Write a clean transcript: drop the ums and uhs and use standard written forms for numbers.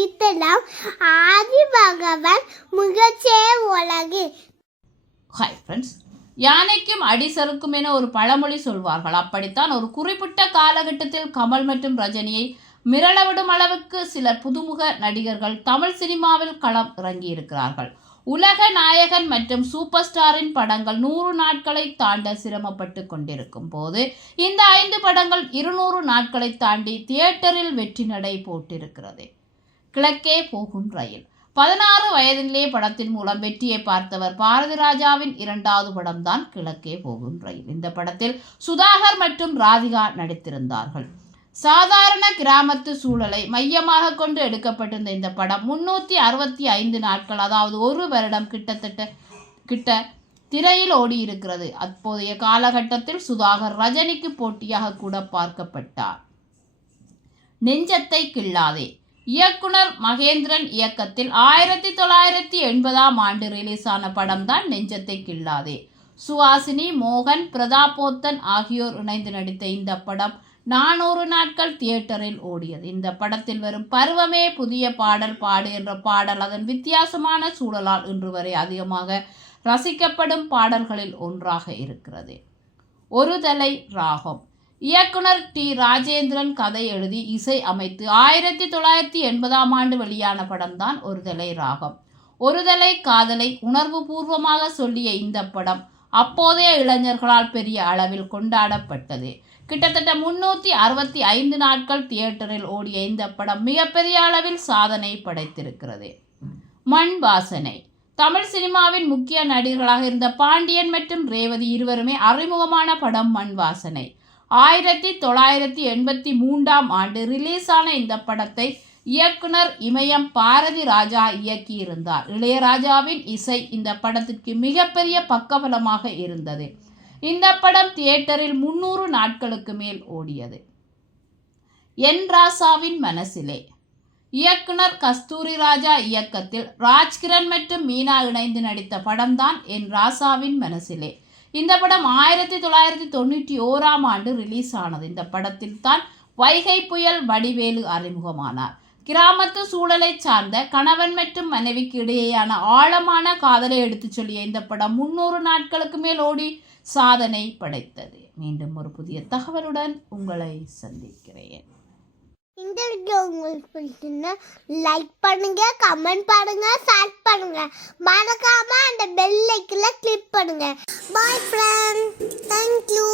படைத்தலாம் ஆதி பகவான் முகச்சே உலகு. Hi friends, யானைக்கும் அடி சறுக்கும் என ஒரு பழமொழி சொல்வார்கள். அப்படித்தான் ஒரு குறிப்பிட்ட காலகட்டத்தில் கமல் மற்றும் ரஜினியை மிரளவிடும் அளவுக்கு சிலர் புதுமுக நடிகர்கள் தமிழ் சினிமாவில் களம் இறங்கியிருக்கிறார்கள். உலக நாயகன் மற்றும் சூப்பர் ஸ்டாரின் படங்கள் 100 நாட்களை தாண்ட சிரமப்பட்டு கொண்டிருக்கும் போது இந்த 5 படங்கள் 200 நாட்களை தாண்டி தியேட்டரில் வெற்றி நடை போட்டிருக்கிறது. கிழக்கே போகும் ரயில் 16 வயதிலே படத்தின் மூலம் வெற்றியை பார்த்தவர் பாரதி ராஜாவின் 2வது படம்தான் கிழக்கே போகும் ரயில். இந்த படத்தில் சுதாகர் மற்றும் ராதிகா நடித்திருந்தார்கள். சாதாரண கிராமத்து சூழலை மையமாக கொண்டு எடுக்கப்பட்டிருந்த இந்த படம் 365 நாட்கள், அதாவது 1 வருடம் கிட்ட திரையில் ஓடி இருக்கிறது. அப்போதைய காலகட்டத்தில் சுதாகர் ரஜினிக்கு போட்டியாக கூட பார்க்கப்பட்டார். நெஞ்சத்தை கிள்ளாதே இயக்குனர் மகேந்திரன் இயக்கத்தில் 1980ஆம் ஆண்டு ரிலீஸ் ஆன படம் தான் நெஞ்சத்தை கிள்ளாதே. சுஹாசினி, மோகன், பிரதாபோத்தன் ஆகியோர் இணைந்து நடித்த இந்த படம் 400 நாட்கள் தியேட்டரில் ஓடியது. இந்த படத்தில் வரும் பருவமே புதிய பாடல் பாடு என்ற பாடல் அதன் வித்தியாசமான சூழலால் இன்று வரை அதிகமாக ரசிக்கப்படும் பாடல்களில் ஒன்றாக இருக்கிறது. ஒரு தலை ராகம் இயக்குனர் டி. ராஜேந்திரன் கதை எழுதி இசை அமைத்து 1980ஆம் ஆண்டு வெளியான படம்தான் ஒரு தலை ராகம். ஒரு தலை காதலை உணர்வு பூர்வமாக சொல்லிய இந்த படம் அப்போதைய இளைஞர்களால் பெரிய அளவில் கொண்டாடப்பட்டது. கிட்டத்தட்ட 365 நாட்கள் தியேட்டரில் ஓடிய இந்த படம் மிகப்பெரிய அளவில் சாதனை படைத்திருக்கிறது. மண் வாசனை தமிழ் சினிமாவின் முக்கிய நடிகர்களாக இருந்த பாண்டியன் மற்றும் ரேவதி இருவருமே அறிமுகமான படம் மண் வாசனை. 1983ஆம் ஆண்டு ரிலீஸ் ஆன இந்த படத்தை இயக்குனர் இமயம் பாரதி ராஜா இயக்கியிருந்தார். இளையராஜாவின் இசை இந்த படத்திற்கு மிகப்பெரிய பக்கபலமாக இருந்தது. இந்த படம் தியேட்டரில் 300 நாட்களுக்கு மேல் ஓடியது. என் ராசாவின் மனசிலே இயக்குனர் கஸ்தூரி ராஜா இயக்கத்தில் ராஜ்கிரண் மற்றும் மீனா இணைந்து நடித்த படம்தான் என் ராசாவின் மனசிலே. இந்த படம் 1991ஆம் ஆண்டு ரிலீஸ் ஆனது. இந்த படத்தில் தான் வைகை புயல் வடிவேலு அறிமுகமானார். கிராமத்து சூழலை சார்ந்த கணவன் மற்றும் மனைவிக்கு இடையேயான ஆழமான காதலை எடுத்துச் சொல்லிய இந்த படம் 300 நாட்களுக்கு மேல் ஓடி சாதனை படைத்தது. மீண்டும் ஒரு புதிய தகவலுடன் உங்களை சந்திக்கிறேன். இந்த வீடியோ உங்களுக்கு பிடிச்சிருந்தா லைக் பண்ணுங்க, கமெண்ட் பண்ணுங்க, ஷேர் பண்ணுங்க. மறக்காம அந்த பெல் ஐகானை கிளிக் பண்ணுங்க. பாய் ஃப்ரெண்ட், தேங்க் யூ.